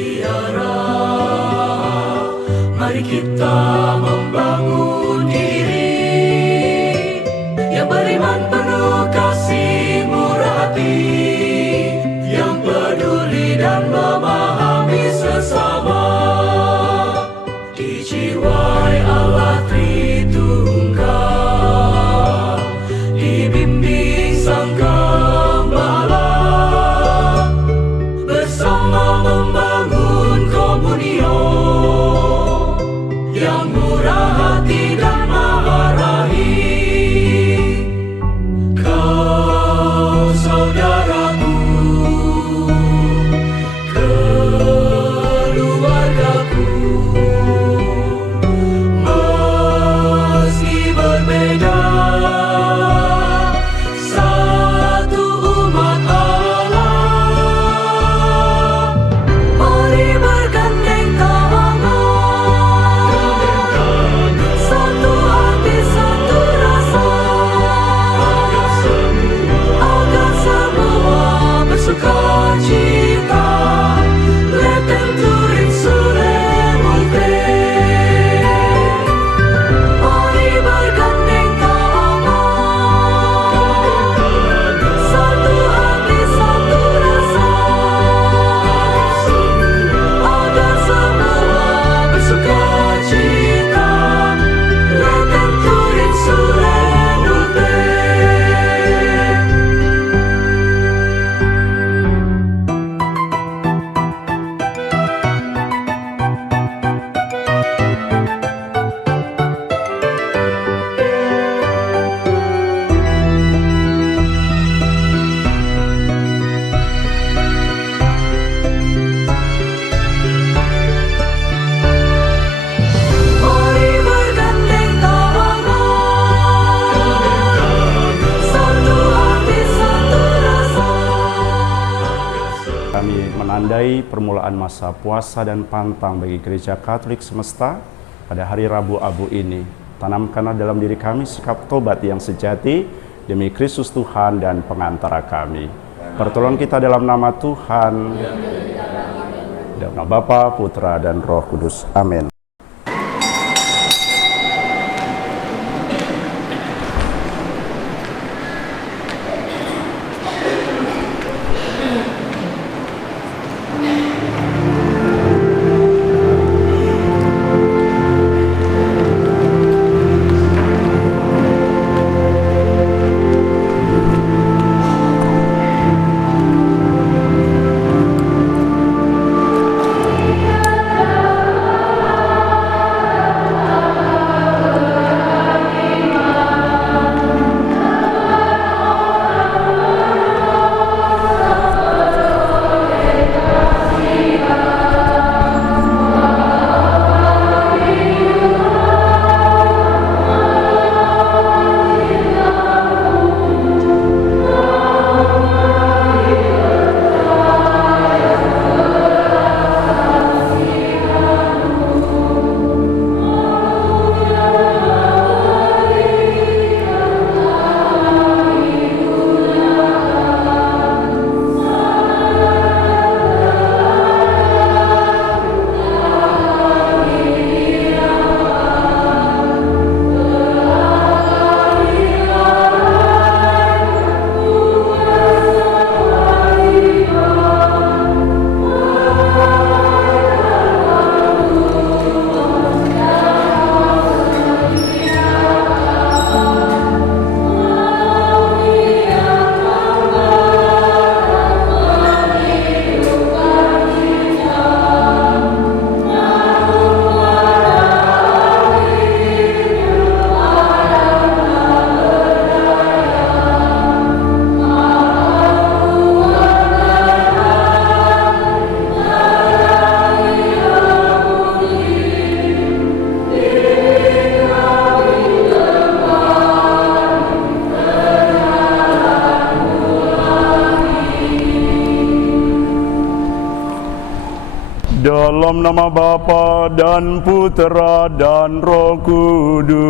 tiara. Mari kita membangun diri yang beriman penuh kasih murah hati, yang peduli dan memahami sesama. Dijiwai Allah Tritunggal, dibimbing Sang Gembala, bersama membangun komunio yang murah hati dan maha rahim. Kau saudaraku, keluargaku, meski berbeda, satu umat Allah. Mari bergandeng tangan, satu hati satu rasa, agar semua bersukacita. Letem turin sule multe. Mari bergandeng tangan, satu hati satu rasa, agar semua bersukacita. Letem turin sule multe. Mari bergandeng tangan, satu hati satu rasa. Kami menandai permulaan masa puasa dan pantang bagi Gereja Katolik semesta pada hari Rabu Abu ini. Tanamkanlah dalam diri kami sikap tobat yang sejati demi Kristus Tuhan dan pengantara kami. Pertolongan kita dalam nama Tuhan, dalam nama Bapa, Putra, dan Roh Kudus. Amin. Dalam nama Bapa dan Putra dan Roh Kudus.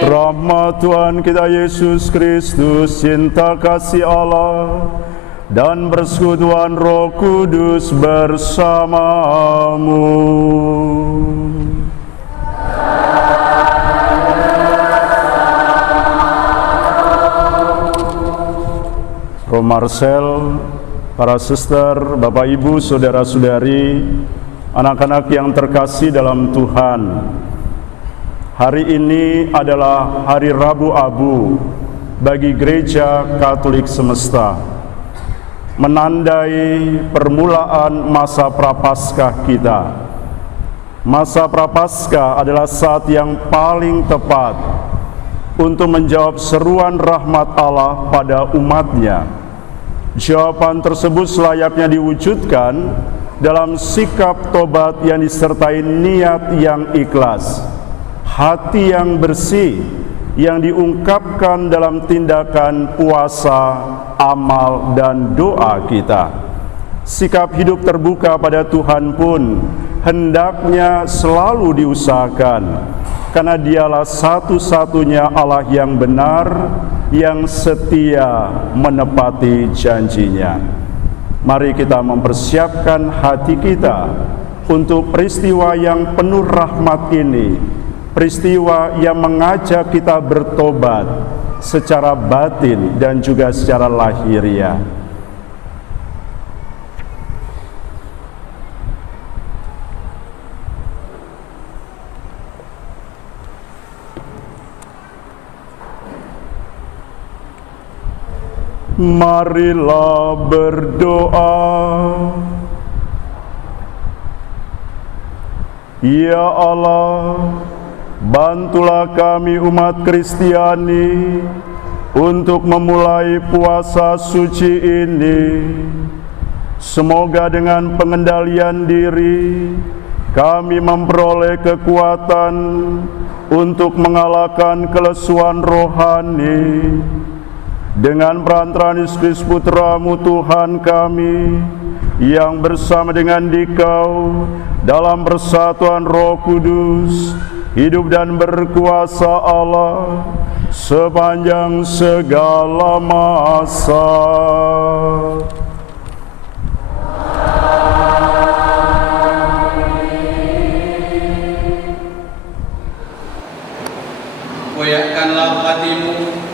Rahmat Tuhan kita Yesus Kristus, cinta kasih Allah, dan persekutuan Roh Kudus bersamamu. Roh Marcel, para suster, Bapak Ibu, saudara-saudari, anak-anak yang terkasih dalam Tuhan. Hari ini adalah hari Rabu Abu bagi Gereja Katolik semesta, menandai permulaan masa Prapaskah kita. Masa Prapaskah adalah saat yang paling tepat untuk menjawab seruan rahmat Allah pada umatnya. Jawaban tersebut selayaknya diwujudkan dalam sikap tobat yang disertai niat yang ikhlas, hati yang bersih, yang diungkapkan dalam tindakan puasa, amal, dan doa kita. Sikap hidup terbuka pada Tuhan pun hendaknya selalu diusahakan, karena Dialah satu-satunya Allah yang benar, yang setia menepati janjinya. Mari kita mempersiapkan hati kita untuk peristiwa yang penuh rahmat ini, peristiwa yang mengajak kita bertobat secara batin dan juga secara lahiriah. Marilah berdoa. Ya Allah, bantulah kami umat Kristiani untuk memulai puasa suci ini. Semoga dengan pengendalian diri kami memperoleh kekuatan untuk mengalahkan kelesuan rohani. Dengan perantaraan Yesus Putra-Mu Tuhan kami, yang bersama dengan Dikau dalam persatuan Roh Kudus, hidup dan berkuasa Allah sepanjang segala masa. Koyakkanlah hatimu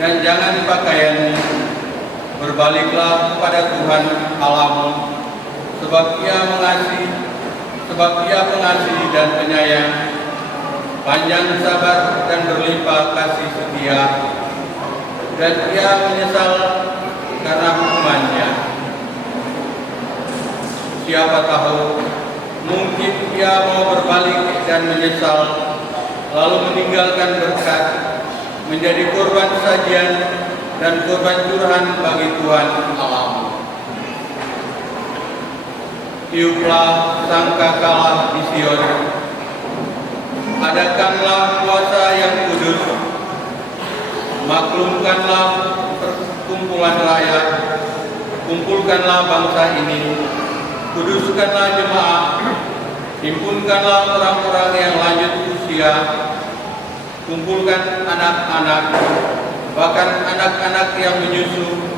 dan jangan pakaianmu, berbaliklah kepada Tuhan Allahmu, sebab Ia pengasih dan penyayang, panjang sabar dan berlimpah kasih setia, dan Ia menyesal karena hukumannya. Siapa tahu, mungkin Ia mau berbalik dan menyesal, lalu meninggalkan berkat, menjadi korban sajian dan korban curahan bagi Tuhan Allahmu. Tiuplah sangkakala di Sion, adakanlah puasa yang kudus, maklumkanlah perkumpulan rakyat, kumpulkanlah bangsa ini, kuduskanlah jemaah, himpunkanlah orang-orang yang lanjut usia, kumpulkan anak-anak, bahkan anak-anak yang menyusu.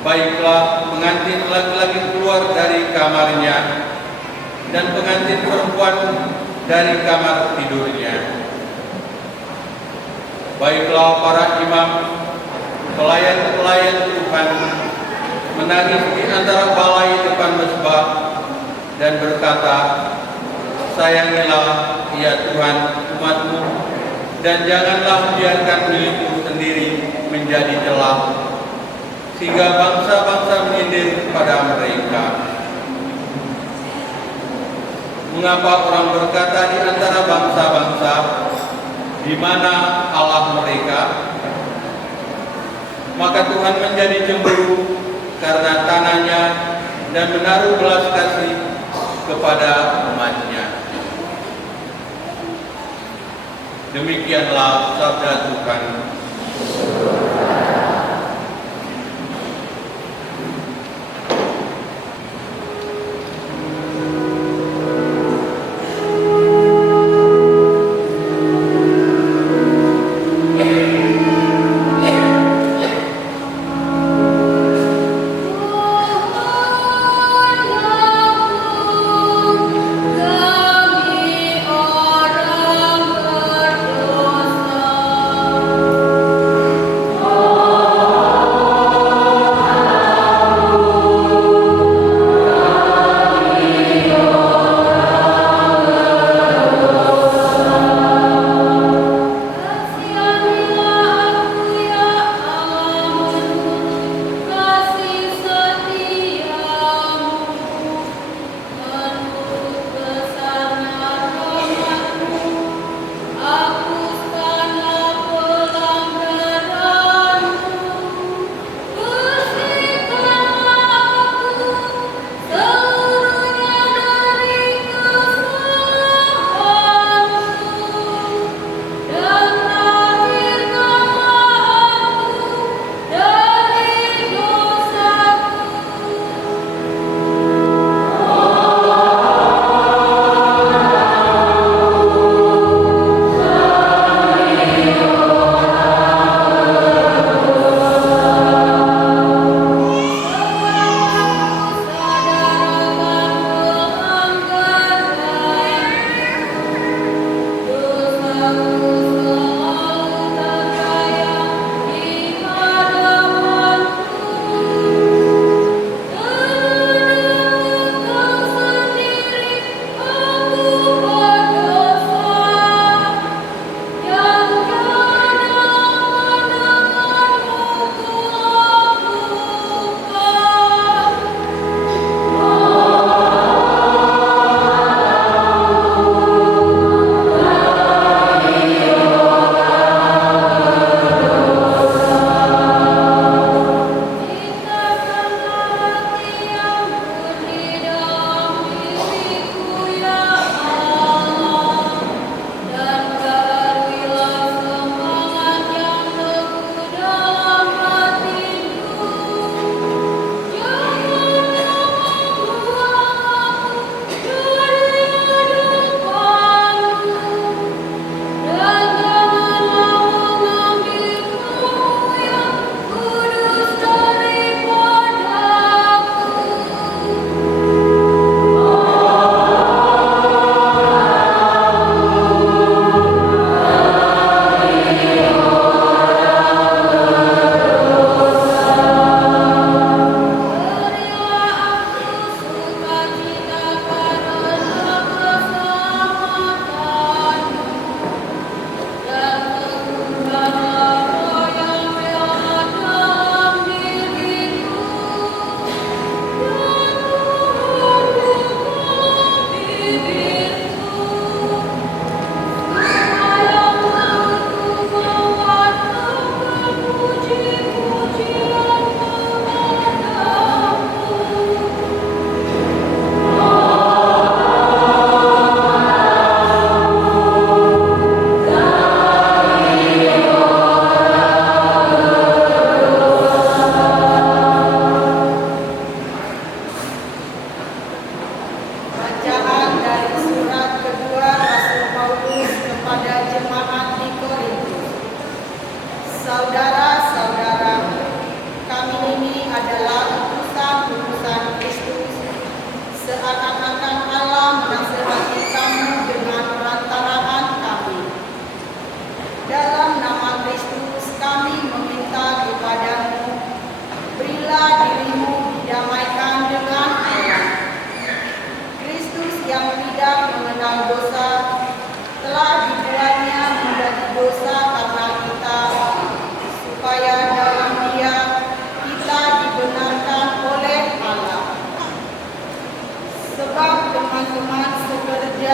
Baiklah pengantin laki-laki keluar dari kamarnya, dan pengantin perempuan dari kamar tidurnya. Baiklah para imam, pelayan-pelayan Tuhan, menangis di antara balai depan mezbah dan berkata, sayangilah ya Tuhan umat-Mu, dan janganlah biarkan milikmu sendiri menjadi celah, sehingga bangsa-bangsa menyindir kepada mereka. Mengapa orang berkata di antara bangsa-bangsa, di mana Allah mereka? Maka Tuhan menjadi cemburu karena tanahnya dan menaruh belas kasih kepada umat-Nya. Demikianlah sabda Tuhan.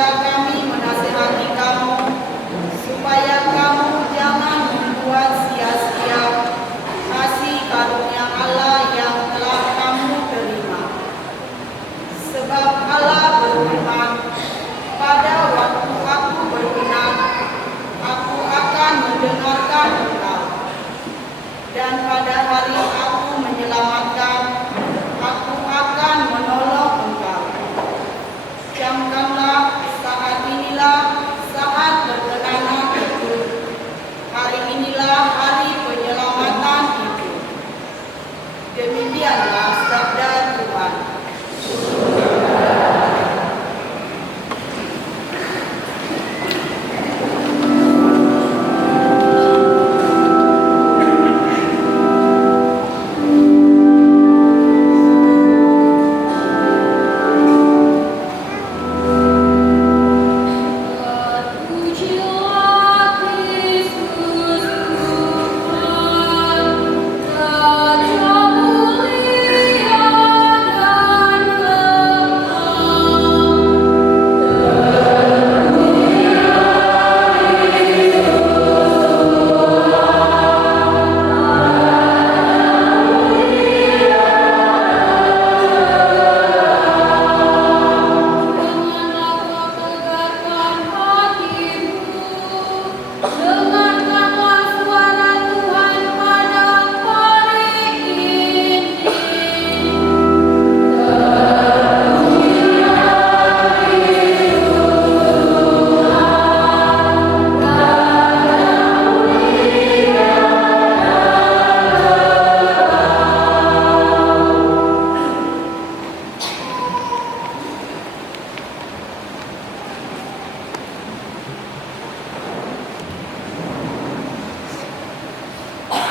supaya kami menasihati kamu, supaya kamu jangan membuat sia-sia kasih karunia Allah yang telah kamu terima. Sebab Allah berfirman, pada waktu aku berkenan, aku akan mendengarkan engkau. Dan pada hari aku menyelamatkan, aku akan menolong engkau. Camkanlah, saat inilah saat berkenanan itu. Hari inilah hari penyelamatan itu. Demikianlah sabda Tuhan.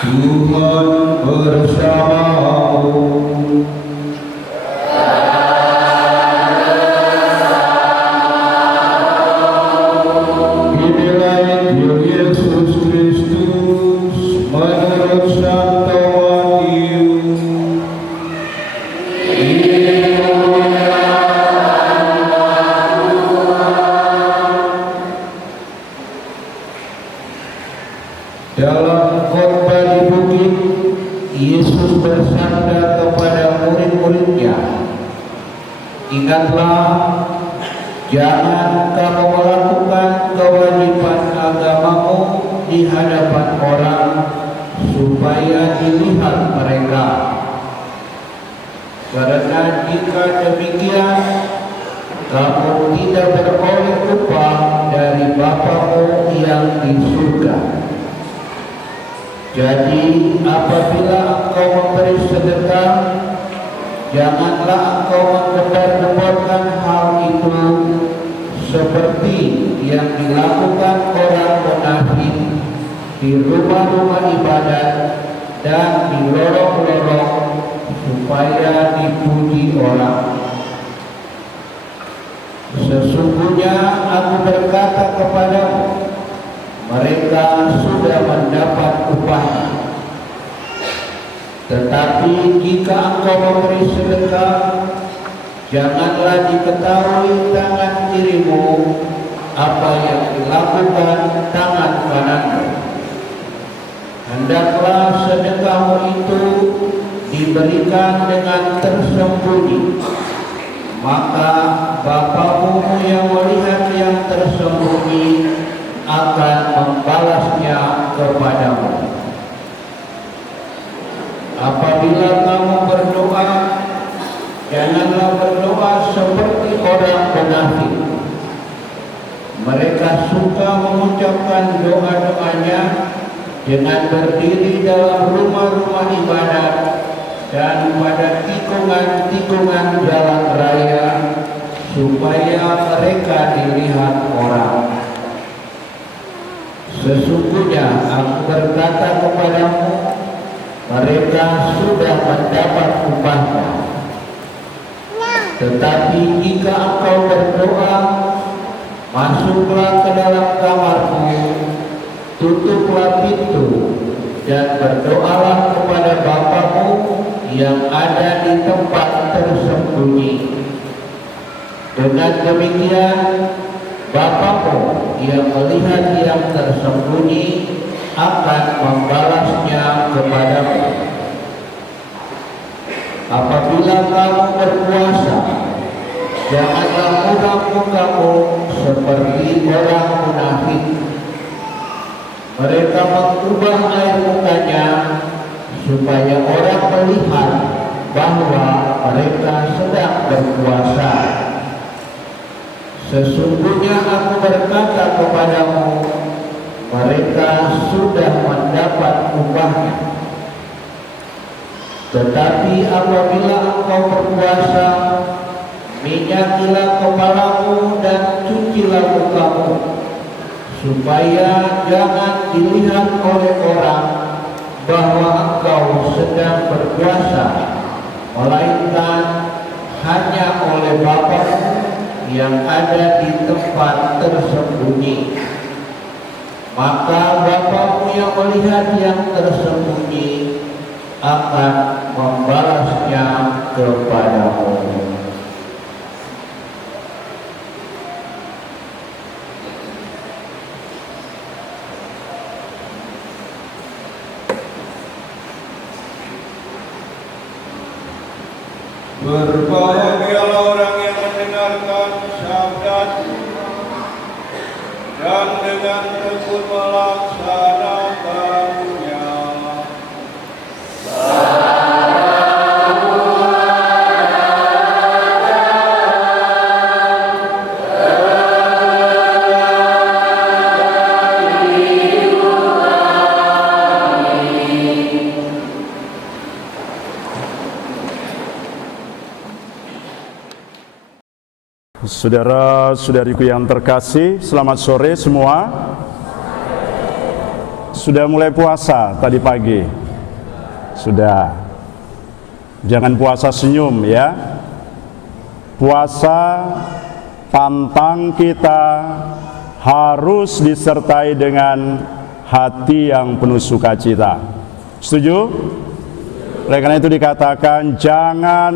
Tuhan bersamamu. Inilah Injil Yesus Kristus menurut Santo Matius. Dalam khotbah di bukit, Yesus bersabda kepada murid-muridnya, "Ingatlah, jangan kamu melakukan kewajiban agamamu di hadapan orang supaya dilihat mereka. Karena jika demikian, kamu tidak beroleh upah dari Bapamu yang di surga. Jadi apabila engkau memberi sedekah, janganlah engkau mengebar-gebarkan hal itu seperti yang dilakukan orang munafik di rumah-rumah ibadat dan di lorong-lorong supaya dipuji orang. Sesungguhnya aku berkata kepadamu, mereka sudah mendapat upahnya. Tetapi jika engkau memberi sedekah, janganlah diketahui tangan kirimu apa yang dilakukan tangan kananmu. Hendaklah sedekahmu itu diberikan dengan tersembunyi, maka Bapamu yang melihat yang tersembunyi akan membalasnya kepadamu. Apabila kamu berdoa, janganlah berdoa seperti orang munafik. Mereka suka mengucapkan doa-doanya dengan berdiri dalam rumah-rumah ibadat dan pada tikungan-tikungan jalan raya supaya mereka dilihat orang. Sesungguhnya aku berkata kepadamu, mereka sudah mendapat upahnya. Tetapi jika engkau berdoa, masuklah ke dalam kamarmu, tutuplah pintu, dan berdoalah kepada Bapamu yang ada di tempat tersembunyi. Dengan demikian, Bapamu yang melihat yang tersembunyi akan membalasnya kepadamu. Apabila kamu berpuasa, janganlah muram mukamu seperti orang munafik. Mereka mengubah air mukanya supaya orang melihat bahwa mereka sedang berpuasa. Sesungguhnya aku berkata kepadamu, mereka sudah mendapat upahnya. Tetapi apabila engkau berpuasa, minyakilah kepalamu dan cucilah mukamu, supaya jangan dilihat oleh orang bahwa engkau sedang berpuasa, melainkan hanya oleh Bapamu yang ada di tempat tersembunyi. Maka Bapamu yang melihat yang tersembunyi akan membalasnya kepadamu. Berbahagialah orang yang mendengarkan sabda Tuhan dan dengan tekun melaksanakannya. Saudara-saudariku yang terkasih, selamat sore semua. Sudah mulai puasa tadi pagi? Sudah. Jangan puasa senyum ya. Puasa pantang kita harus disertai dengan hati yang penuh sukacita. Setuju? Oleh karena itu dikatakan jangan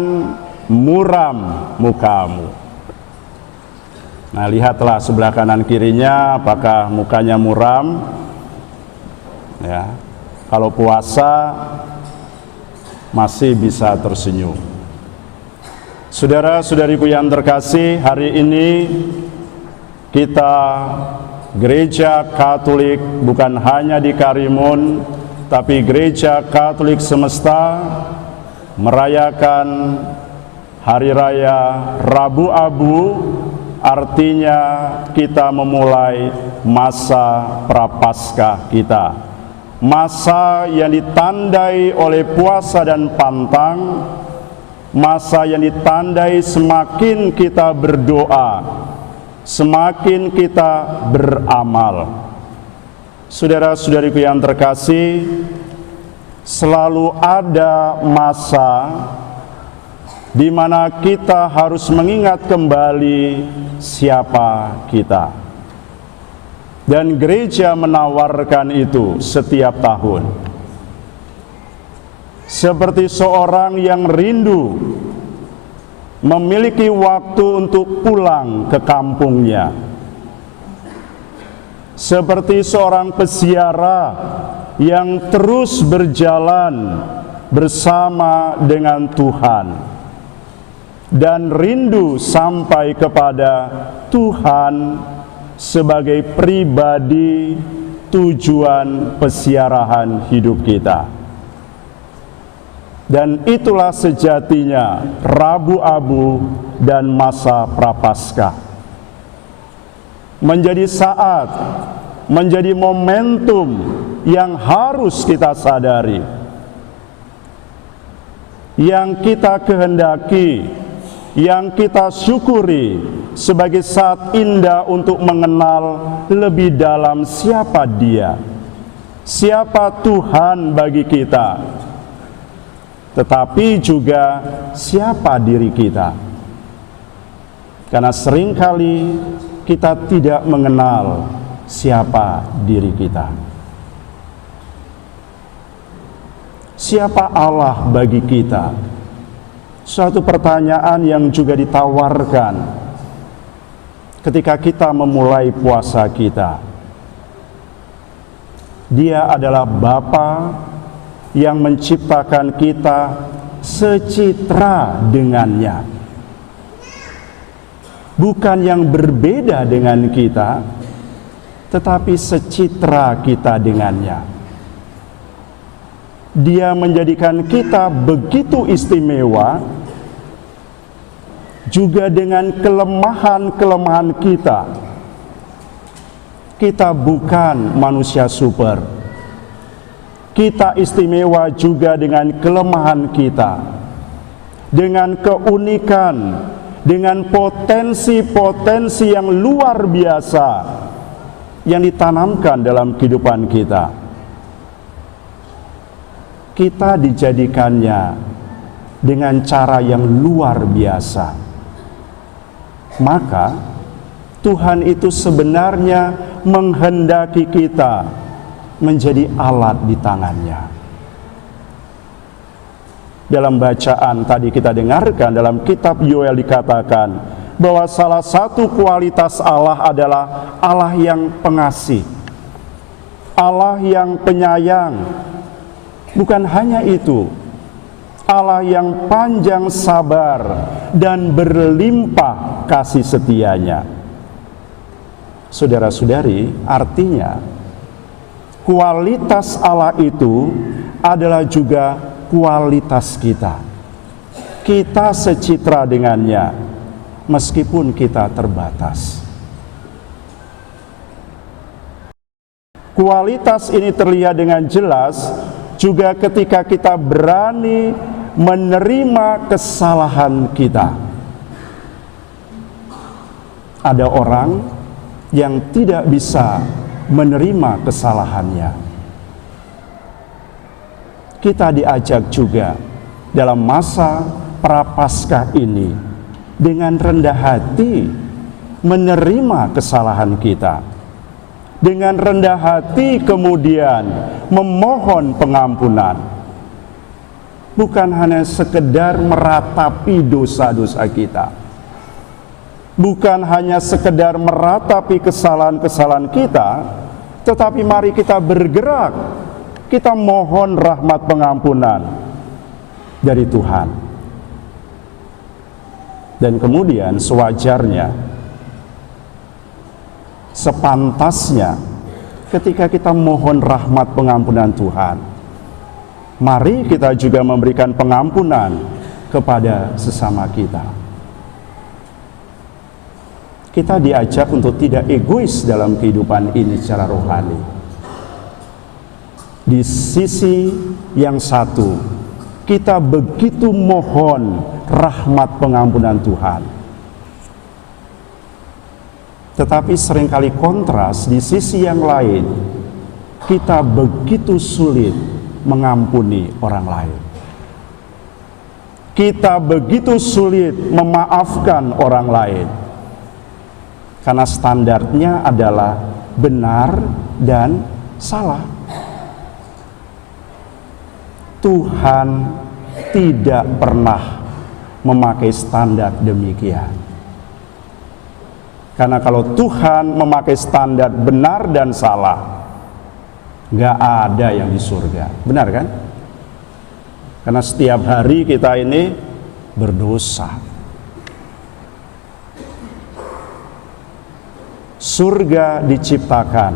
muram mukamu. Nah, lihatlah sebelah kanan kirinya apakah mukanya muram. Ya. Kalau puasa masih bisa tersenyum. Saudara-saudariku yang terkasih, hari ini kita Gereja Katolik bukan hanya di Karimun, tapi Gereja Katolik semesta merayakan Hari Raya Rabu Abu. Artinya kita memulai masa prapaskah kita, masa yang ditandai oleh puasa dan pantang, masa yang ditandai semakin kita berdoa, semakin kita beramal. Saudara-saudariku yang terkasih, selalu ada masa di mana kita harus mengingat kembali siapa kita. Dan gereja menawarkan itu setiap tahun. Seperti seorang yang rindu memiliki waktu untuk pulang ke kampungnya. Seperti seorang peziarah yang terus berjalan bersama dengan Tuhan dan rindu sampai kepada Tuhan sebagai pribadi tujuan peziarahan hidup kita. Dan itulah sejatinya Rabu Abu dan masa prapaskah. Menjadi saat, menjadi momentum yang harus kita sadari, yang kita kehendaki, yang kita syukuri sebagai saat indah untuk mengenal lebih dalam siapa Dia, siapa Tuhan bagi kita, tetapi juga siapa diri kita. Karena seringkali kita tidak mengenal siapa diri kita. Siapa Allah bagi kita? Suatu pertanyaan yang juga ditawarkan ketika kita memulai puasa kita. Dia adalah Bapa yang menciptakan kita secitra dengannya. Bukan yang berbeda dengan kita, tetapi secitra kita dengannya. Dia menjadikan kita begitu istimewa, juga dengan kelemahan-kelemahan kita. Kita bukan manusia super. Kita istimewa juga dengan kelemahan kita, dengan keunikan, dengan potensi-potensi yang luar biasa yang ditanamkan dalam kehidupan kita. Kita dijadikannya dengan cara yang luar biasa. Maka Tuhan itu sebenarnya menghendaki kita menjadi alat di tangannya. Dalam bacaan tadi kita dengarkan dalam kitab Yoel dikatakan bahwa salah satu kualitas Allah adalah Allah yang pengasih, Allah yang penyayang. Bukan hanya itu, Allah yang panjang sabar dan berlimpah kasih setianya. Saudara-saudari, artinya kualitas Allah itu adalah juga kualitas kita. Kita secitra dengannya, meskipun kita terbatas. Kualitas ini terlihat dengan jelas juga ketika kita berani menerima kesalahan kita. Ada orang yang tidak bisa menerima kesalahannya. Kita diajak juga dalam masa Prapaskah ini dengan rendah hati menerima kesalahan kita. Dengan rendah hati kemudian memohon pengampunan. Bukan hanya sekedar meratapi dosa-dosa kita. Bukan hanya sekedar meratapi kesalahan-kesalahan kita, tetapi mari kita bergerak. Kita mohon rahmat pengampunan dari Tuhan. Dan kemudian sewajarnya, sepantasnya ketika kita mohon rahmat pengampunan Tuhan, mari kita juga memberikan pengampunan kepada sesama kita. Kita diajak untuk tidak egois dalam kehidupan ini secara rohani. Di sisi yang satu, kita begitu mohon rahmat pengampunan Tuhan. Tetapi seringkali kontras di sisi yang lain, kita begitu sulit mengampuni orang lain. Kita begitu sulit memaafkan orang lain. Karena standarnya adalah benar dan salah. Tuhan tidak pernah memakai standar demikian. Karena kalau Tuhan memakai standar benar dan salah, nggak ada yang di surga. Benar kan? Karena setiap hari kita ini berdosa. Surga diciptakan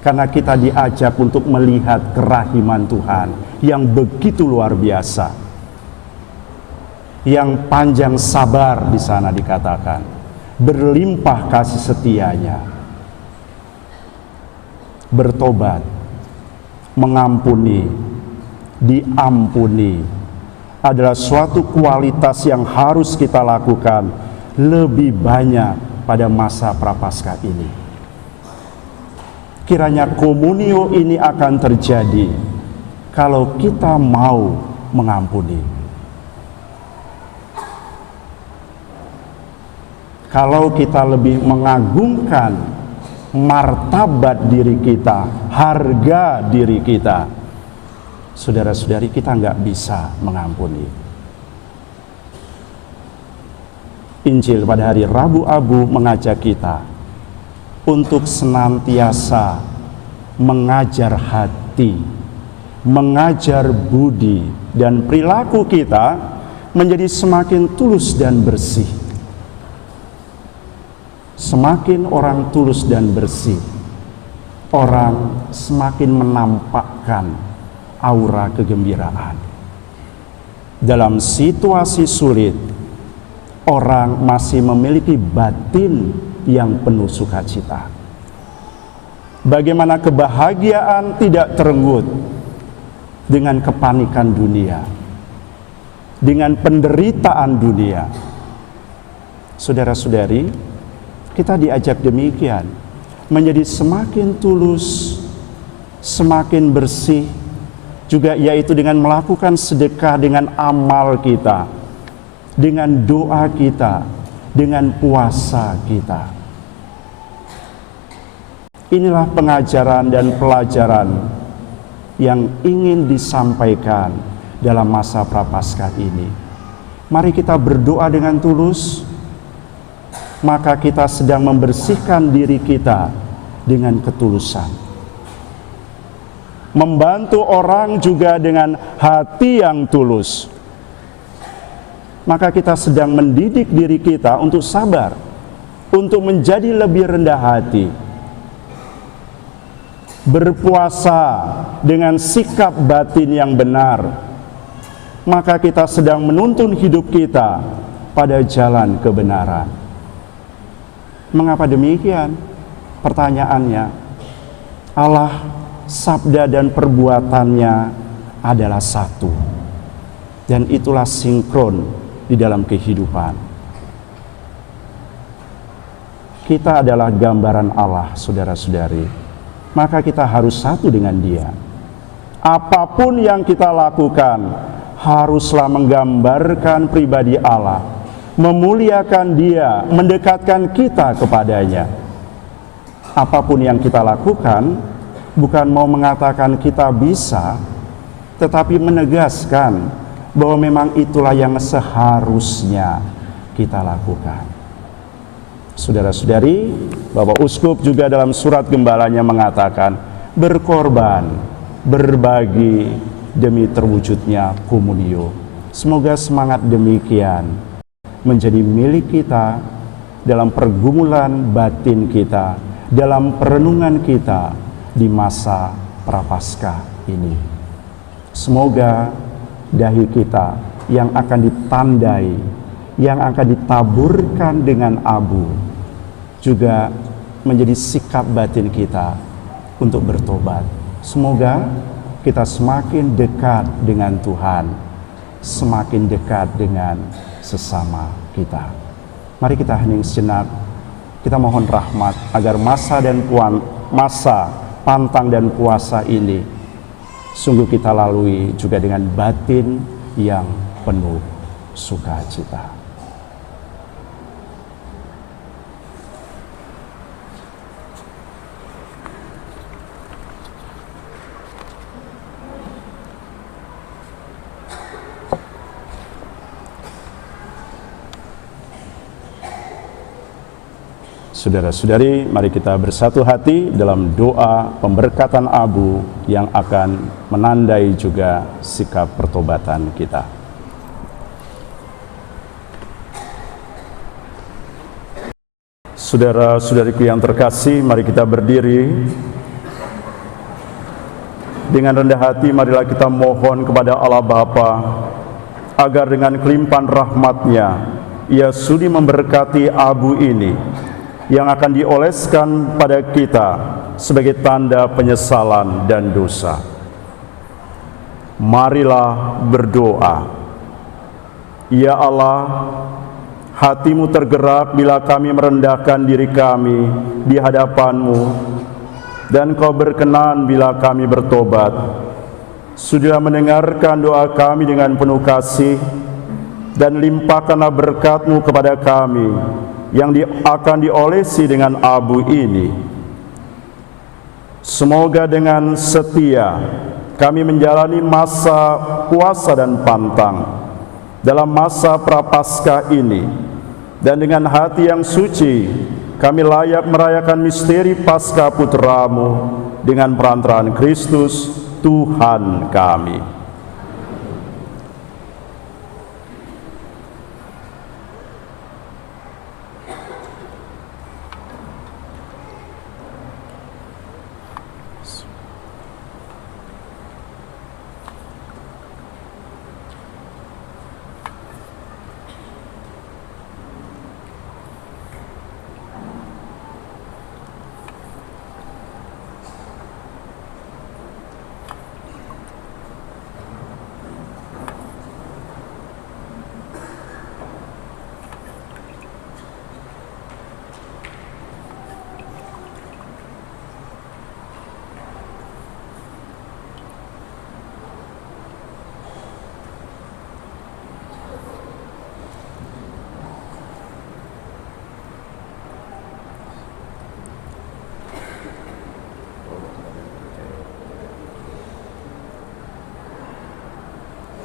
karena kita diajak untuk melihat kerahiman Tuhan yang begitu luar biasa, yang panjang sabar di sana dikatakan, berlimpah kasih setianya, bertobat, mengampuni, diampuni adalah suatu kualitas yang harus kita lakukan lebih banyak pada masa Prapaskah ini. Kiranya komunio ini akan terjadi kalau kita mau mengampuni. Kalau kita lebih mengagungkan martabat diri kita, harga diri kita, saudara-saudari, kita nggak bisa mengampuni. Injil pada hari Rabu Abu mengajak kita untuk senantiasa mengajar hati, mengajar budi dan perilaku kita menjadi semakin tulus dan bersih. Semakin orang tulus dan bersih, orang semakin menampakkan aura kegembiraan. Dalam situasi sulit, orang masih memiliki batin yang penuh sukacita. Bagaimana kebahagiaan tidak terenggut dengan kepanikan dunia, dengan penderitaan dunia. Saudara-saudari, kita diajak demikian, menjadi semakin tulus, semakin bersih, juga yaitu dengan melakukan sedekah dengan amal kita, dengan doa kita, dengan puasa kita. Inilah pengajaran dan pelajaran yang ingin disampaikan dalam masa Prapaskah ini. Mari kita berdoa dengan tulus, maka kita sedang membersihkan diri kita dengan ketulusan. Membantu orang juga dengan hati yang tulus, maka kita sedang mendidik diri kita untuk sabar, untuk menjadi lebih rendah hati. Berpuasa dengan sikap batin yang benar, maka kita sedang menuntun hidup kita pada jalan kebenaran. Mengapa demikian? Pertanyaannya, Allah, sabda dan perbuatannya adalah satu, dan itulah sinkron di dalam kehidupan. Kita adalah gambaran Allah, saudara-saudari, maka kita harus satu dengan Dia. Apapun yang kita lakukan haruslah menggambarkan pribadi Allah, memuliakan Dia, mendekatkan kita kepadanya. Apapun yang kita lakukan bukan mau mengatakan kita bisa, tetapi menegaskan bahwa memang itulah yang seharusnya kita lakukan. Saudara-saudari, Bapak Uskup juga dalam surat gembalanya mengatakan, berkorban, berbagi demi terwujudnya komunio. Semoga semangat demikian menjadi milik kita dalam pergumulan batin kita, dalam perenungan kita di masa Prapaskah ini. Semoga dahi kita yang akan ditandai, yang akan ditaburkan dengan abu, juga menjadi sikap batin kita untuk bertobat. Semoga kita semakin dekat dengan Tuhan, semakin dekat dengan sesama kita. Mari kita hening sejenak, kita mohon rahmat agar masa pantang dan puasa ini sungguh kita lalui juga dengan batin yang penuh sukacita. Saudara-saudari, mari kita bersatu hati dalam doa pemberkatan abu yang akan menandai juga sikap pertobatan kita. Saudara-saudariku yang terkasih, mari kita berdiri. Dengan rendah hati, marilah kita mohon kepada Allah Bapa agar dengan kelimpahan rahmat-Nya, Ia sudi memberkati abu ini yang akan dioleskan pada kita sebagai tanda penyesalan dan dosa. Marilah berdoa. Ya Allah, hati-Mu tergerak bila kami merendahkan diri kami di hadapan-Mu, dan Kau berkenan bila kami bertobat. Sudah mendengarkan doa kami dengan penuh kasih, dan limpahkanlah berkat-Mu kepada kami yang akan diolesi dengan abu ini. Semoga dengan setia kami menjalani masa puasa dan pantang. Dalam masa Prapaskah ini, Dan dengan hati yang suci, kami layak merayakan misteri Paskah Putra-Mu dengan perantaraan Kristus, Tuhan kami.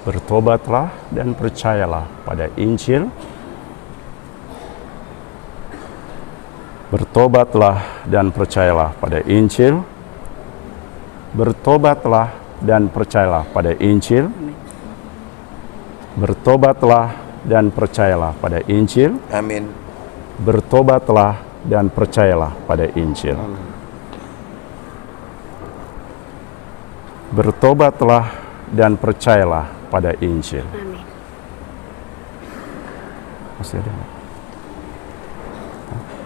Bertobatlah dan percayalah pada Injil. Bertobatlah dan percayalah pada Injil. Bertobatlah dan percayalah pada Injil. Bertobatlah dan percayalah pada Injil. Amin. Bertobatlah dan percayalah pada Injil. Bertobatlah dan percayalah pada Injil. Amin. Masih ada nggak? Amin.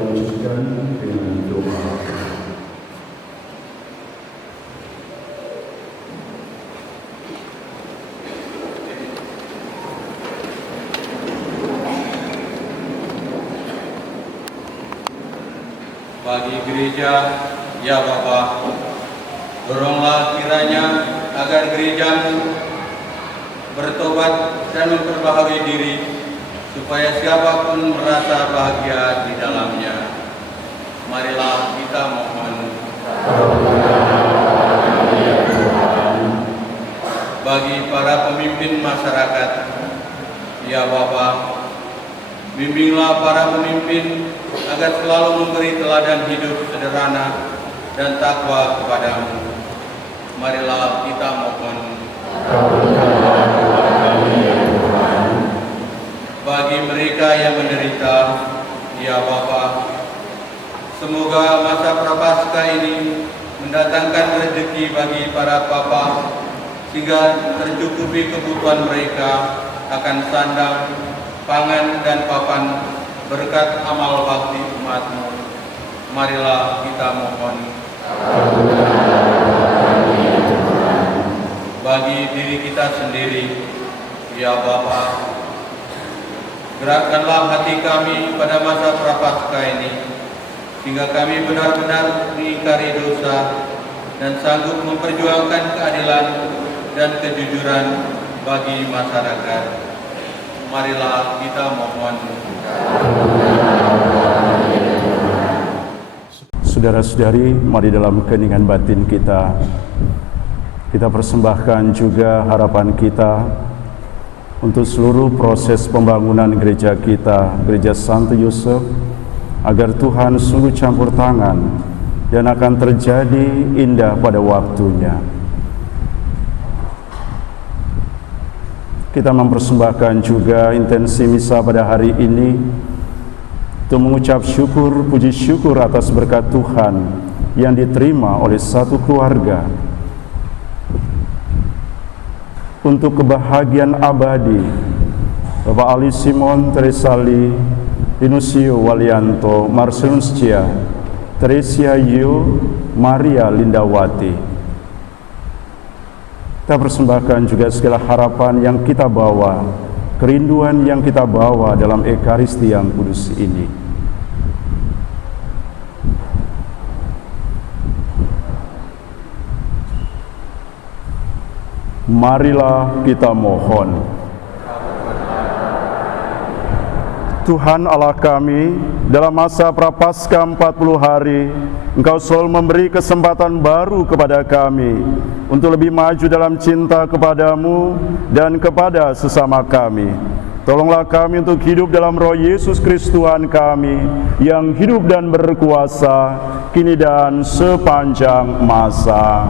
Lanjutkan dengan doa. Bagi gereja, ya Bapa, doronglah kiranya agar gerejamu bertobat dan memperbaharui diri, supaya siapapun merasa bahagia di dalamnya. Marilah kita mohon. Bagi para pemimpin masyarakat, ya Bapa, bimbinglah para pemimpin agar selalu memberi teladan hidup sederhana dan takwa kepadamu. Marilah kita mohon. Bagi mereka yang menderita, ya Bapa, semoga masa Prapaskah ini mendatangkan rezeki bagi para papa, sehingga tercukupi kebutuhan mereka akan sandang, pangan, dan papan berkat amal bakti umat-Mu. Marilah kita mohon. Bagi diri kita sendiri, ya Bapa, gerakkanlah hati kami pada masa Prapaskah ini, sehingga kami benar-benar mengingkari dosa dan sanggup memperjuangkan keadilan dan kejujuran bagi masyarakat. Marilah kita mohon. Saudara-saudari, mari dalam keheningan batin kita persembahkan juga harapan kita untuk seluruh proses pembangunan gereja kita, Gereja Santo Yusuf, agar Tuhan sungguh campur tangan dan akan terjadi indah pada waktunya. Kita mempersembahkan juga intensi misa pada hari ini untuk mengucap syukur, puji syukur atas berkat Tuhan yang diterima oleh satu keluarga, untuk kebahagiaan abadi Bapak Ali Simon, Teresali, Inusio Walianto, Marcelus Cia, Teresia Yu, Maria Lindawati. Kita persembahkan juga segala harapan yang kita bawa, kerinduan yang kita bawa dalam Ekaristi yang kudus ini. Marilah kita mohon. Tuhan Allah kami, dalam masa Prapaskah 40 hari, Engkau selalu memberi kesempatan baru kepada kami untuk lebih maju dalam cinta kepadamu dan kepada sesama kami. Tolonglah kami untuk hidup dalam Roh Yesus Kristus Tuhan kami, yang hidup dan berkuasa kini dan sepanjang masa.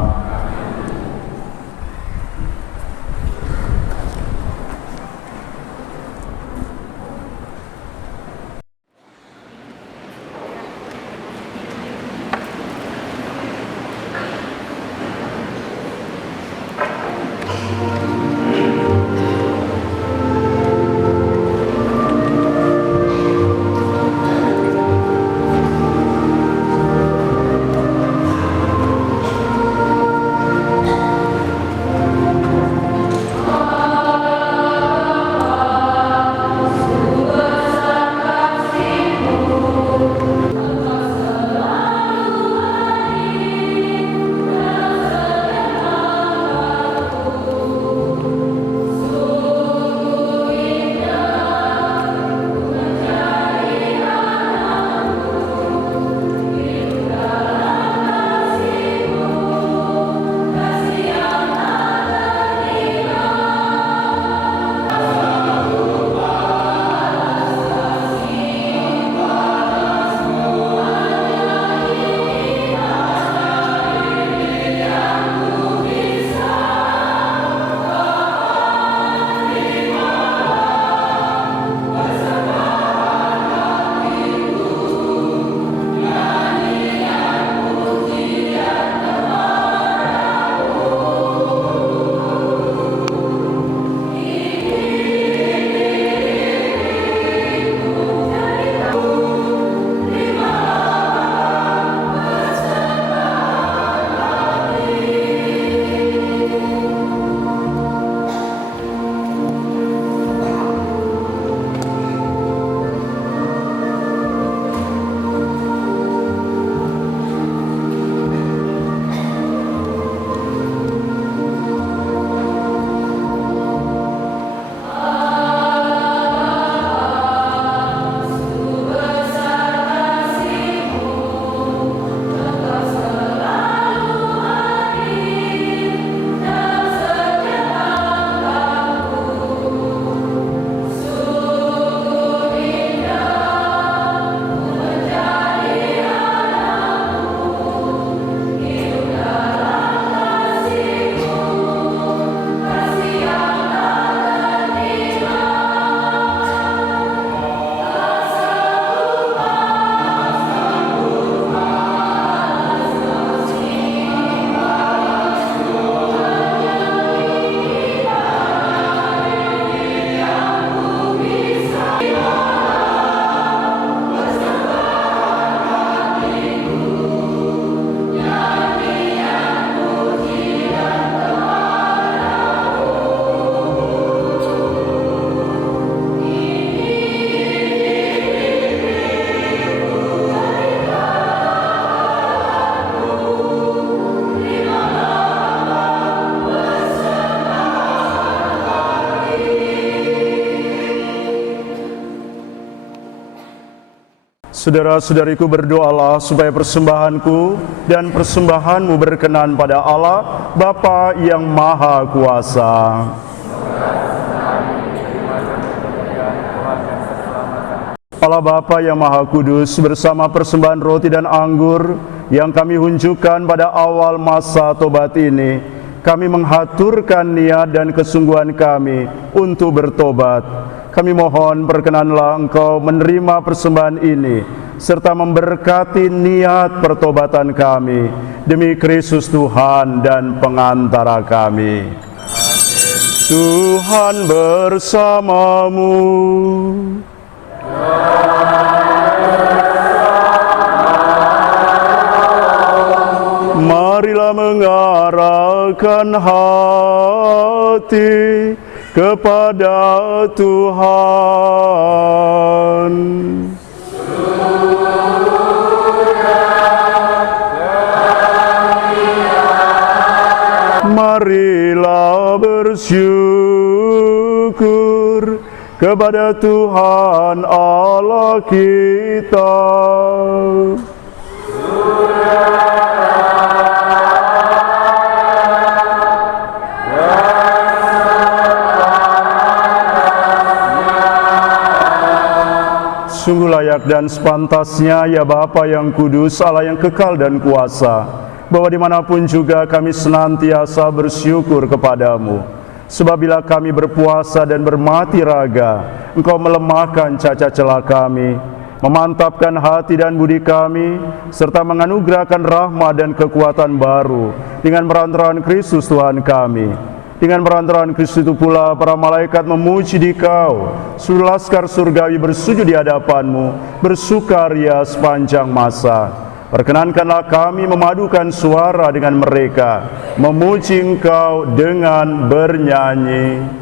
Saudara-saudariku, berdoalah supaya persembahanku dan persembahanmu berkenan pada Allah, Bapa yang Maha Kuasa. Allah Bapa yang Maha Kudus, bersama persembahan roti dan anggur yang kami unjukkan pada awal masa tobat ini, kami menghaturkan niat dan kesungguhan kami untuk bertobat. Kami mohon perkenanlah Engkau menerima persembahan ini, serta memberkati niat pertobatan kami, demi Kristus Tuhan dan pengantara kami. Tuhan bersamamu. Marilah mengarahkan hati kepada Tuhan. Marilah bersyukur kepada Tuhan Allah kita. Sungguh layak dan sepantasnya, ya Bapa yang kudus, Allah yang kekal dan kuasa, bahwa dimanapun juga kami senantiasa bersyukur kepadamu. Sebab bila kami berpuasa dan bermati raga, Engkau melemahkan cacat celah kami, memantapkan hati dan budi kami, serta menganugerahkan rahmat dan kekuatan baru dengan perantaraan Kristus Tuhan kami. Dengan perantaraan Kristus itu pula para malaikat memuji Dikau, seluruh laskar surgawi bersujud di hadapan-Mu, bersukaria sepanjang masa. Perkenankanlah kami memadukan suara dengan mereka, memuji Engkau dengan bernyanyi.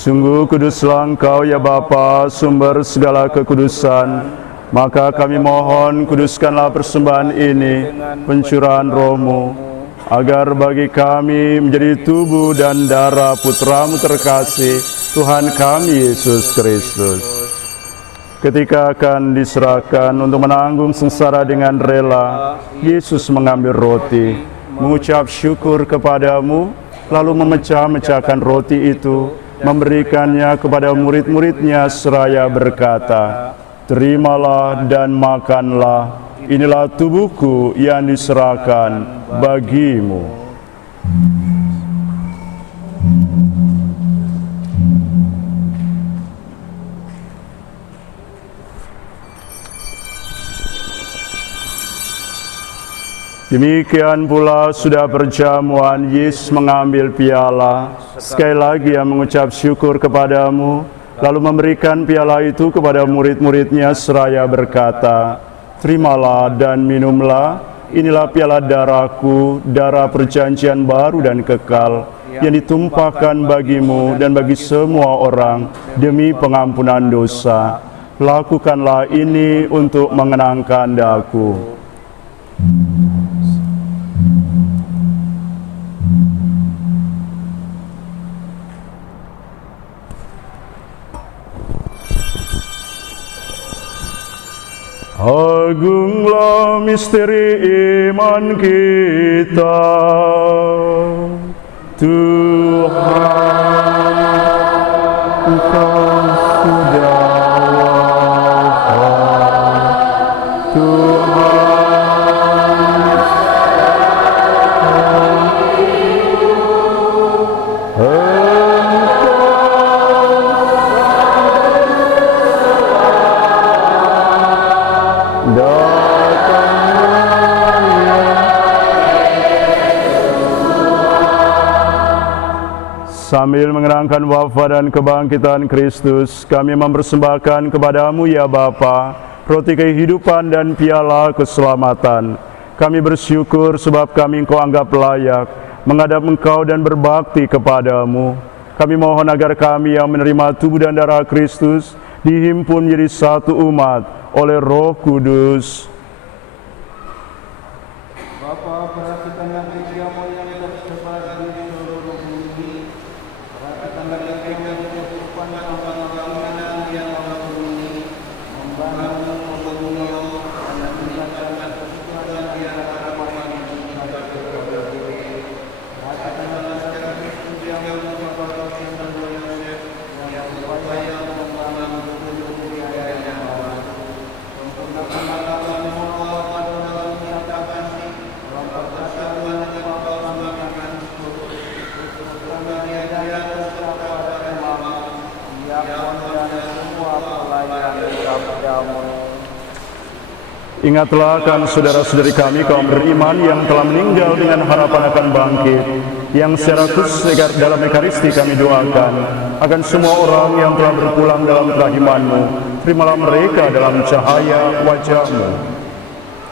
Sungguh kuduslah Engkau ya Bapa, sumber segala kekudusan. Maka kami mohon, kuduskanlah persembahan ini, pencurahan Roh-Mu, agar bagi kami menjadi tubuh dan darah Putra-Mu terkasih, Tuhan kami Yesus Kristus. Ketika akan diserahkan untuk menanggung sengsara dengan rela, Yesus mengambil roti, mengucap syukur kepadamu, lalu memecah-mecahkan roti itu, memberikannya kepada murid-muridnya seraya berkata, "Terimalah dan makanlah, inilah tubuhku yang diserahkan bagimu." Demikian pula sudah perjamuan, Yesus mengambil piala, sekali lagi yang mengucap syukur kepadamu, lalu memberikan piala itu kepada murid-muridnya seraya berkata, "Terimalah dan minumlah, inilah piala darahku, darah perjanjian baru dan kekal, yang ditumpahkan bagimu dan bagi semua orang demi pengampunan dosa. Lakukanlah ini untuk mengenangkan Aku." misteri iman kita. Tuhan, Engkau sudah wafat. Sambil mengenangkan wafat dan kebangkitan Kristus, kami mempersembahkan kepadamu ya Bapa, roti kehidupan dan piala keselamatan. Kami bersyukur sebab kami Engkau anggap layak menghadap Engkau dan berbakti kepadamu. Kami mohon agar kami yang menerima tubuh dan darah Kristus dihimpun menjadi satu umat oleh Roh Kudus. Bapa, perhatikanlah gereja-Mu yang tersebar di seluruh bumi. Perhatikanlah gereja-Mu yang kehidupan hamba-Mu yang bumi, membangun, membangun, dan meningkatkan persatuan di antara umat yang berbeda. Perhatikanlah secara Kristus yang menyebarkan dan Yosef yang berupaya membangun seluruh wilayah yang baru. Sempurnakanlah kami semua pada dalam nyata kasih. Ingatlah akan saudara-saudari kami kaum beriman yang telah meninggal dengan harapan akan bangkit, yang secara khusus dalam Ekaristi kami doakan akan semua orang yang telah berpulang dalam kerahiman-Mu. Terimalah mereka dalam cahaya wajah-Mu.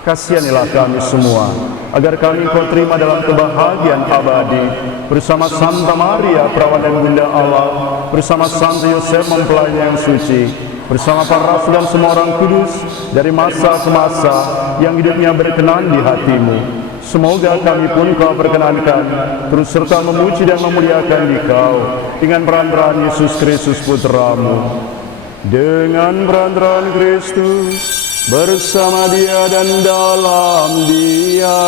Kasihanilah kami semua, agar kami Engkau terima dalam kebahagiaan abadi, bersama Santa Maria, Perawan dan Bunda Allah, bersama Santo Yosef mempelai yang suci, bersama para rasul dan semua orang kudus, dari masa ke masa, yang hidupnya berkenan di hati-Mu. Semoga kami pun Kau perkenankan, terus serta memuji dan memuliakan Dikau, dengan peran-peran Yesus Kristus Putra-Mu. Dengan peran-peran Kristus, bersama Dia dan dalam Dia,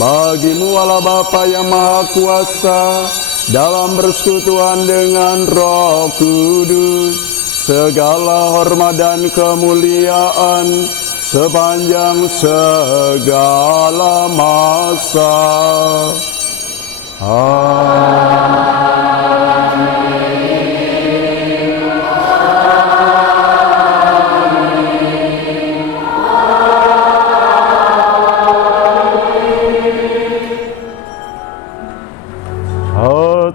bagi-Mu Allah Bapa yang Maha Kuasa, dalam persekutuan dengan Roh Kudus, segala hormat dan kemuliaan sepanjang segala masa.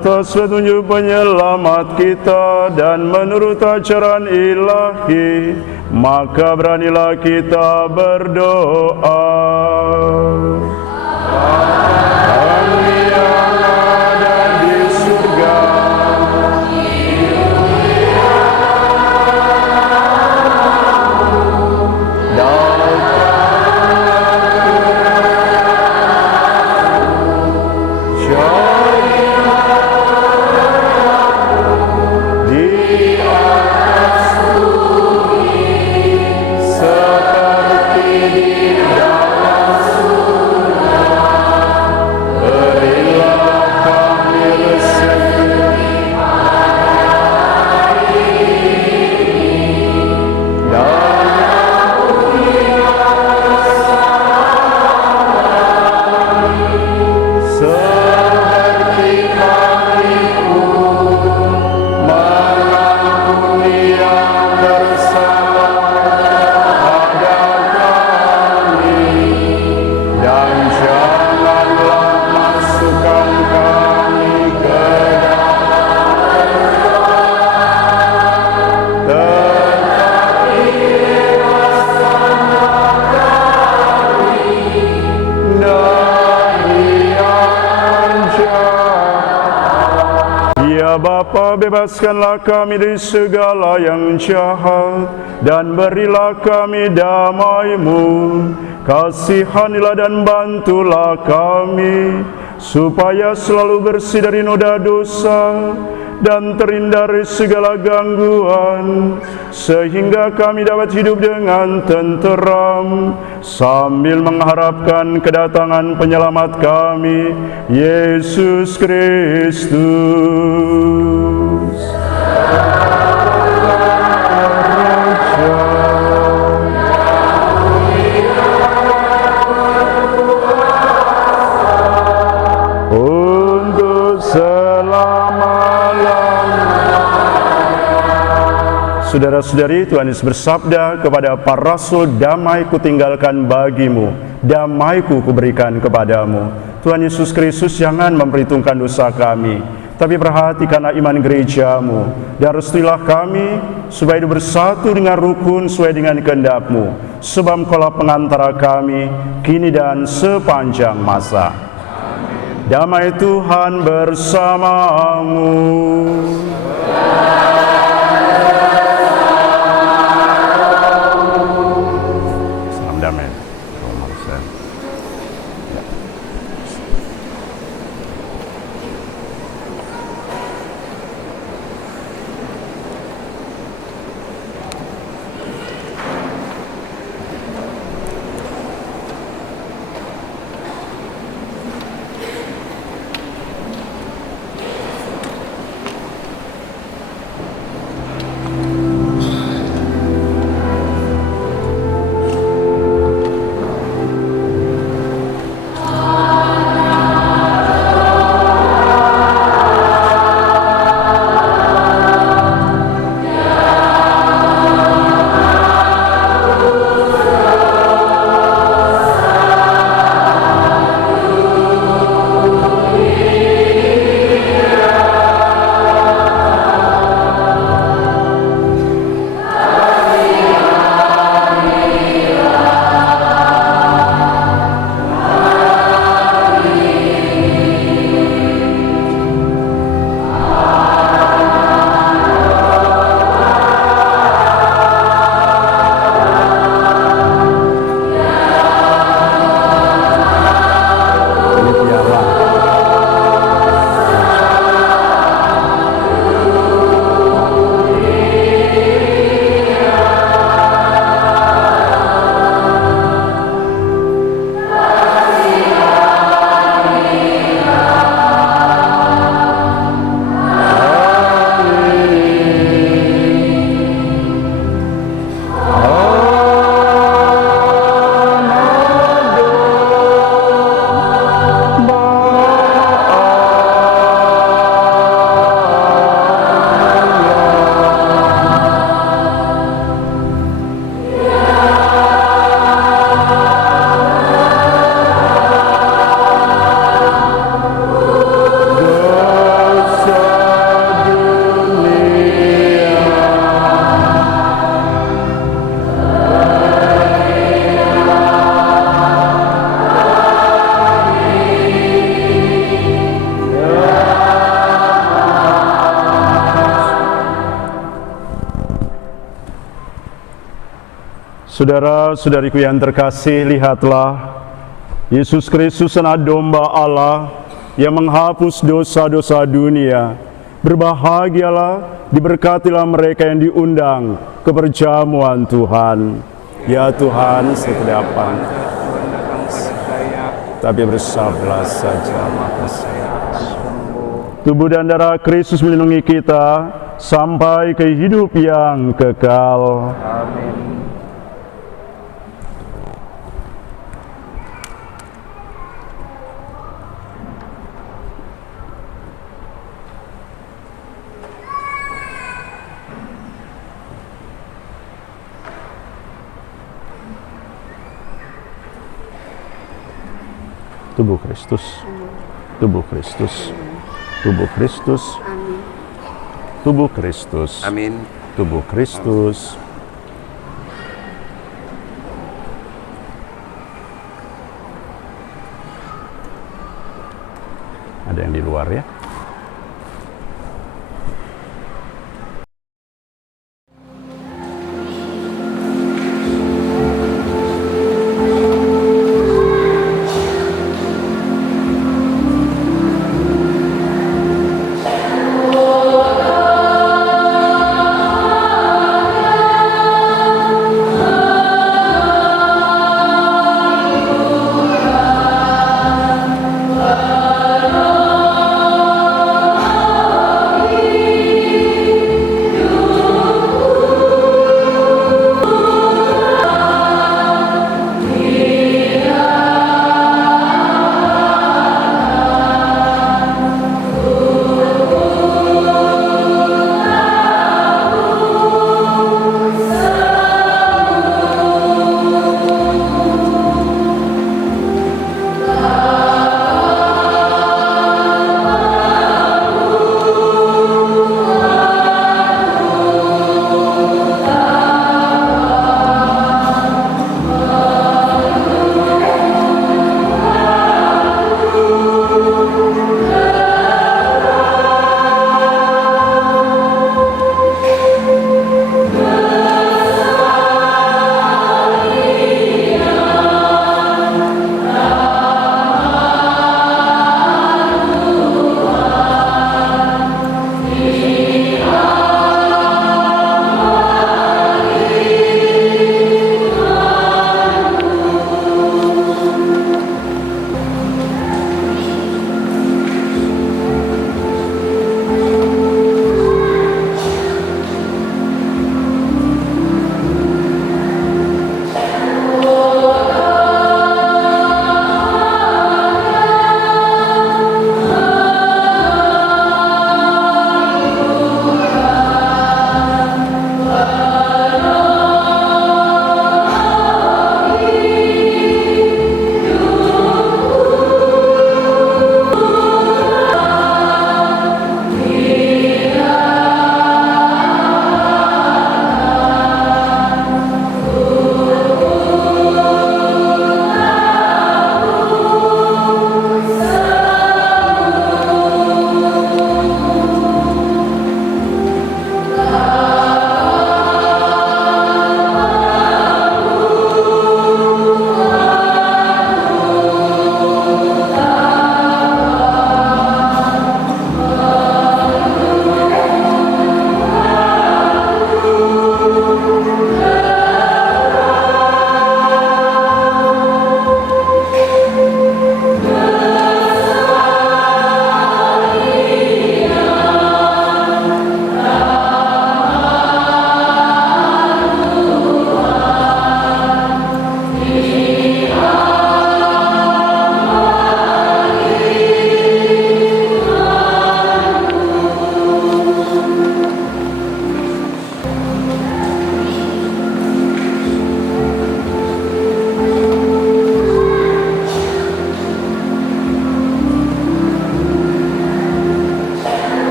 Atas petunjuk penyelamat kita dan menurut ajaran ilahi, maka beranilah kita berdoa. Kami yang ada di surga, Bapa, bebaskanlah kami dari segala yang jahat, dan berilah kami damai-Mu. Kasihanilah dan bantulah kami, supaya selalu bersih dari noda dosa, dan terhindar dari segala gangguan, sehingga kami dapat hidup dengan tenteram sambil mengharapkan kedatangan penyelamat kami, Yesus Kristus. Saudara-saudari, Tuhan Yesus bersabda kepada para rasul, damai kutinggalkan bagimu, damai-Ku kuberikan kepadamu. Tuhan Yesus Kristus jangan memperhitungkan dosa kami, tapi perhatikanlah iman gerejamu, dan restuilah kami supaya hidup bersatu dengan rukun sesuai dengan kehendak-Mu, sebab Engkaulah pengantara kami kini dan sepanjang masa. Damai Tuhan bersamamu. Saudara-saudariku yang terkasih, lihatlah Yesus Kristus Anak Domba Allah yang menghapus dosa-dosa dunia. Berbahagialah, diberkatilah mereka yang diundang ke perjamuan Tuhan. Ya Tuhan, setiap tapi bersabarlah saja, maka saya sembuh. Tubuh dan darah Kristus melindungi kita sampai ke hidup yang kekal. Amin. Tubuh Kristus, tubuh Kristus, tubuh Kristus, tubuh Kristus, Amin. Tubuh Kristus. Ada yang di luar ya?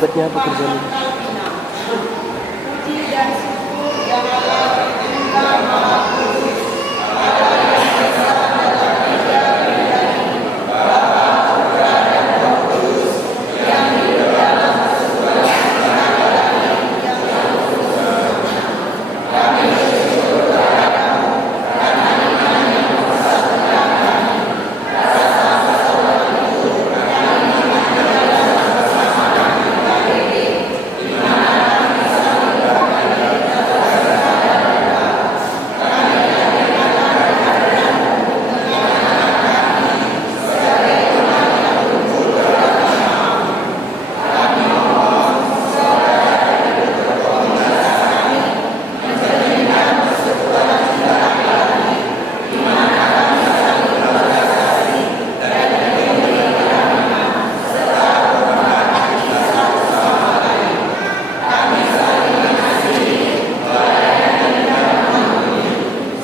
Hebatnya pekerjaan ini. Pangkal Pinang. Puji dan syukur yang Allah Tunggal Maha Kudus, Allah yang Esa dalam tiga pribadi, Bapa, Putra, dan Roh Kudus, yang hidup dalam kesempurnaan segala yang sempurna. Kami bersyukur kepadamu karena iman yang mempersatukan kami, rasa persaudaraan itu yang diiman dalam kesamaan KBB, di mana kami saling berkali berserta dan berdoa. Kami menyatakan kehadiran untuk tengah-tengah kami sebagai umat yang lucu beragama. Kami mohon saudara hidup berkomunitas kami mencerminkan persekutuan cinta kami, di mana kami saling berkasih dan diberi keramahan serta menghormati satu sama lain. Kami saling mengasihi, melayani dan mengampuni.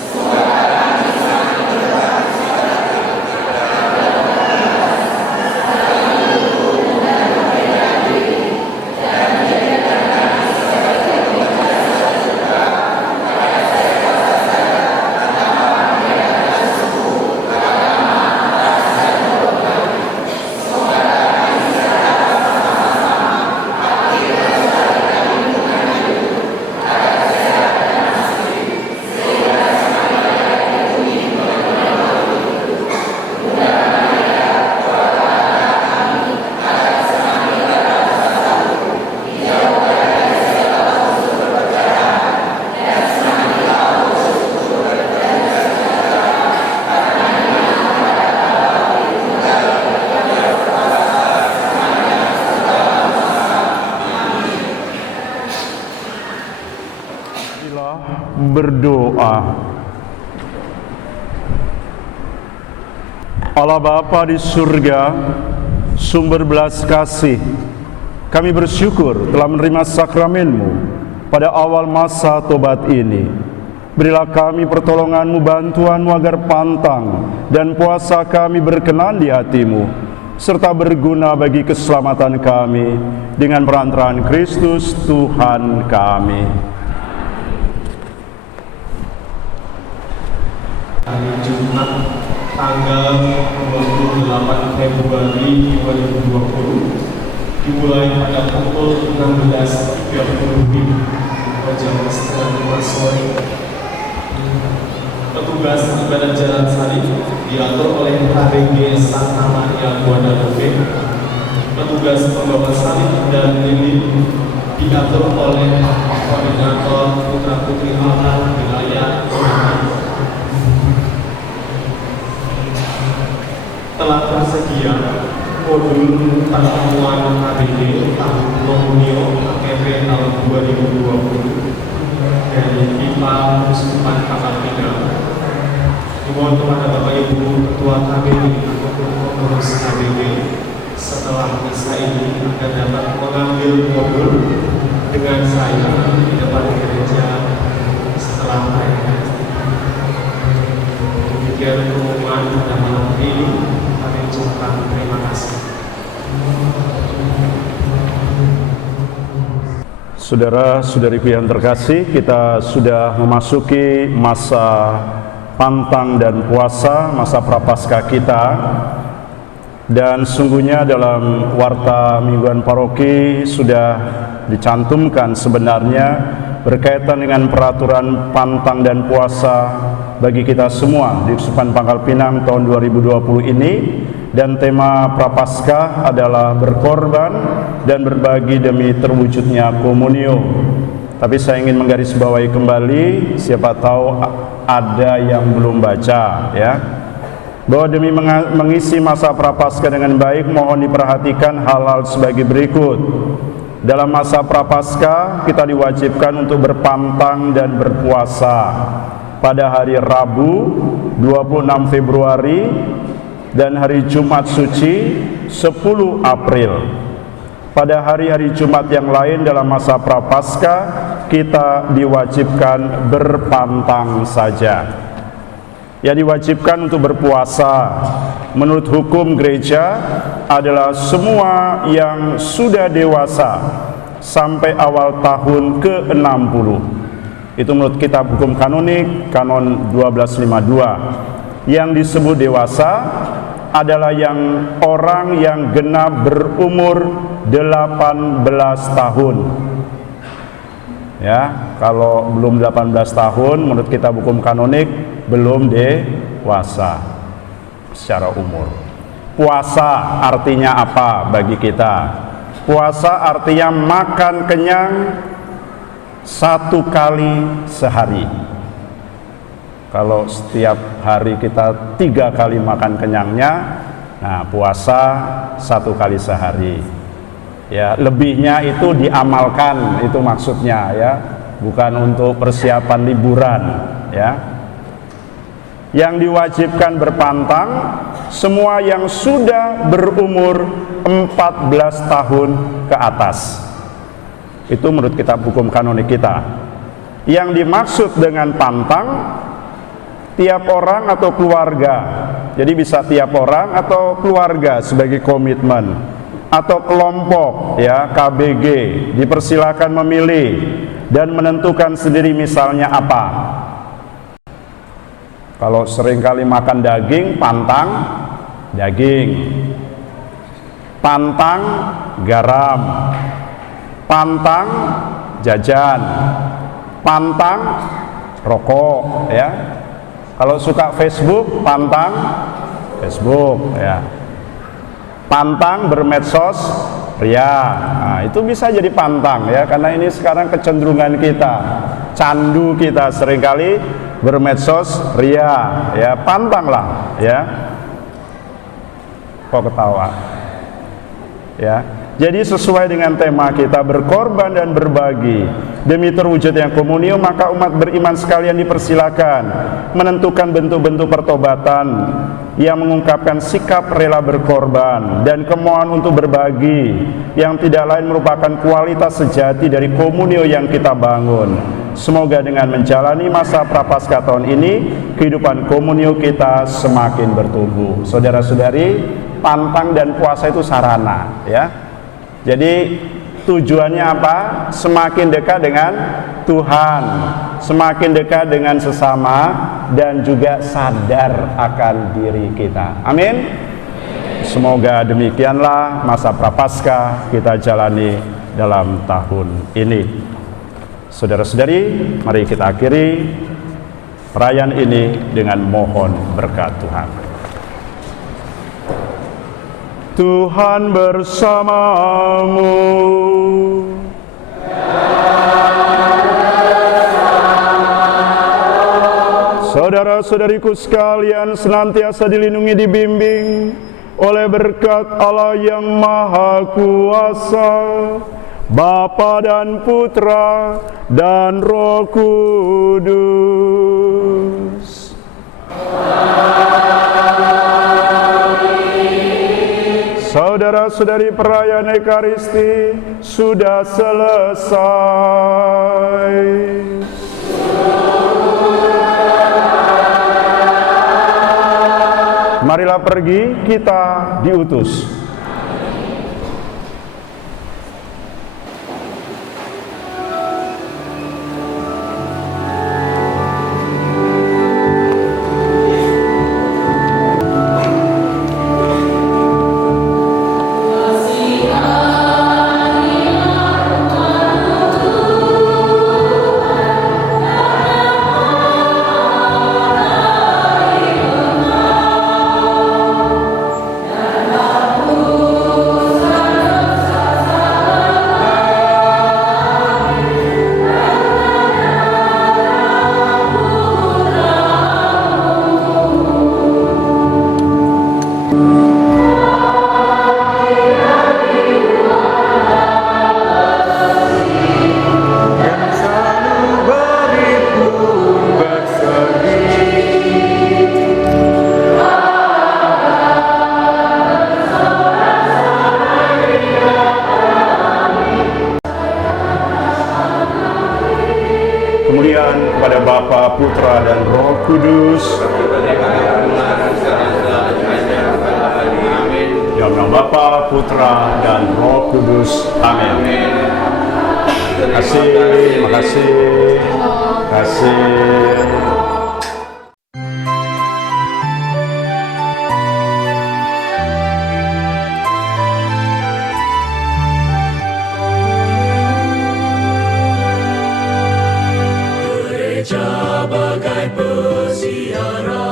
Semoga kami saling berbakti pada saling mendukung dan membela diri, dan menjadikan kami sebagai komunitas terbuka pada siapa saja tanpa membedakan suku, agama, ras, dan golongan. Semoga kami secara bersama-sama aktif melestarikan lingkungan hidup agar sehat dan asri, sehingga semakin layak dihuni oleh makhluk hidup. Bunda Maria, doakanlah kami agar semakin erat bersatu, dijauhkan dari segala unsur perbedaan, dan semakin tahu bersyukur dan bersejahtera karena iman kepada Allah Tritunggal yang berkuasa sepanjang segala masa. Amin. Marilah berdoa. Allah Bapa di surga, sumber belas kasih, kami bersyukur telah menerima sakramen-Mu pada awal masa tobat ini. Berilah kami pertolongan-Mu, bantuan-Mu agar pantang dan puasa kami berkenan di hati-Mu, serta berguna bagi keselamatan kami dengan perantaraan Kristus Tuhan kami. Hari Jumat tanggal 28 Februari 2020 dimulai pada pukul 16.30 jam setengah 5 sore. Petugas ibadah jalan salib diatur oleh HPG Santa Maria Guadalupe. Petugas pembawa salib dan lilin diatur oleh Koordinator Putra Putri Allah wilayah Konawe. Telah tersedia modul pertemuan HBD tahun Komunio AKP tahun 2020 dari IPA Musliman Pangkal Pinang. Dimohon kepada Bapak Ibu Ketua KBD ataupun pengurus KBD setelah misa ini akan dapat mengambil modul dengan saya di depan gereja setelah mereka. Demikian pengumuman pada malam ini. Kami ucapkan terima kasih. Saudara-saudariku yang terkasih, kita sudah memasuki masa pantang dan puasa, masa prapaskah kita. Dan sungguhnya dalam warta mingguan paroki sudah dicantumkan sebenarnya berkaitan dengan peraturan pantang dan puasa bagi kita semua di Uskupan Pangkal Pinang tahun 2020 ini. Dan tema Prapaskah adalah berkorban dan berbagi demi terwujudnya komunio. Tapi saya ingin menggarisbawahi kembali, siapa tahu ada yang belum baca ya, bahwa demi mengisi masa Prapaskah dengan baik, mohon diperhatikan hal-hal sebagai berikut. Dalam masa Prapaskah kita diwajibkan untuk berpantang dan berpuasa pada hari Rabu 26 Februari dan hari Jumat Suci 10 April. Pada hari-hari Jumat yang lain dalam masa Prapaskah kita diwajibkan berpantang saja. Ya, diwajibkan untuk berpuasa menurut hukum gereja adalah semua yang sudah dewasa sampai awal tahun ke-60. Itu menurut kitab hukum kanonik, kanon 1252. Yang disebut dewasa adalah yang orang yang genap berumur 18 tahun. Ya, kalau belum 18 tahun menurut kitab hukum kanonik belum dewasa secara umur. Puasa artinya apa bagi kita? Puasa artinya makan kenyang 1 kali sehari. Kalau setiap hari kita 3 kali makan kenyangnya, nah puasa 1 kali sehari. Ya, lebihnya itu diamalkan, itu maksudnya ya, bukan untuk persiapan liburan ya. Yang diwajibkan berpantang semua yang sudah berumur 14 tahun ke atas. Itu menurut kitab hukum kanonik kita. Yang dimaksud dengan pantang tiap orang atau keluarga. Jadi bisa tiap orang atau keluarga sebagai komitmen, atau kelompok ya, KBG dipersilakan memilih dan menentukan sendiri misalnya apa. Kalau seringkali makan daging, pantang daging, pantang garam, pantang jajan, pantang rokok ya. Kalau suka Facebook, pantang Facebook ya. Pantang bermedsos ria. Nah, itu bisa jadi pantang ya, karena ini sekarang kecenderungan kita, candu kita seringkali bermedsos ria ya, pantanglah ya. Kok ketawa ya. Jadi sesuai dengan tema kita, berkorban dan berbagi demi terwujudnya komunio, maka umat beriman sekalian dipersilakan menentukan bentuk-bentuk pertobatan yang mengungkapkan sikap rela berkorban dan kemauan untuk berbagi, yang tidak lain merupakan kualitas sejati dari komunio yang kita bangun. Semoga dengan menjalani masa Prapaskah tahun ini, kehidupan komunio kita semakin bertumbuh. Saudara-saudari, pantang dan puasa itu sarana ya. Jadi tujuannya apa? Semakin dekat dengan Tuhan, semakin dekat dengan sesama, dan juga sadar akan diri kita. Amin. Semoga demikianlah masa Prapaskah kita jalani dalam tahun ini. Saudara-saudari, mari kita akhiri perayaan ini dengan mohon berkat Tuhan. Tuhan bersamamu. Saudara-saudariku sekalian, senantiasa dilindungi, dibimbing oleh berkat Allah yang Maha Kuasa, Bapa dan Putra dan Roh Kudus. Saudara-saudari, perayaan Ekaristi sudah selesai. Marilah pergi, kita diutus. Kemuliaan kepada Bapa, Putra, dan Roh Kudus. nama Bapa, Putra, dan Roh Kudus. Amin. Terima kasih, terima kasih, terima kasih. Gereja bagai peziarah,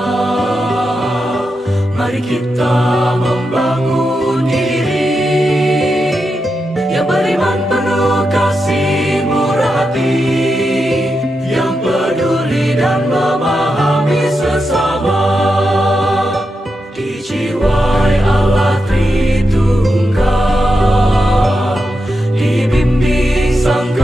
mari kita membangun diri yang beriman penuh kasih murah hati, yang peduli dan memahami sesama, dijiwai Allah Tritunggal, dibimbing Sang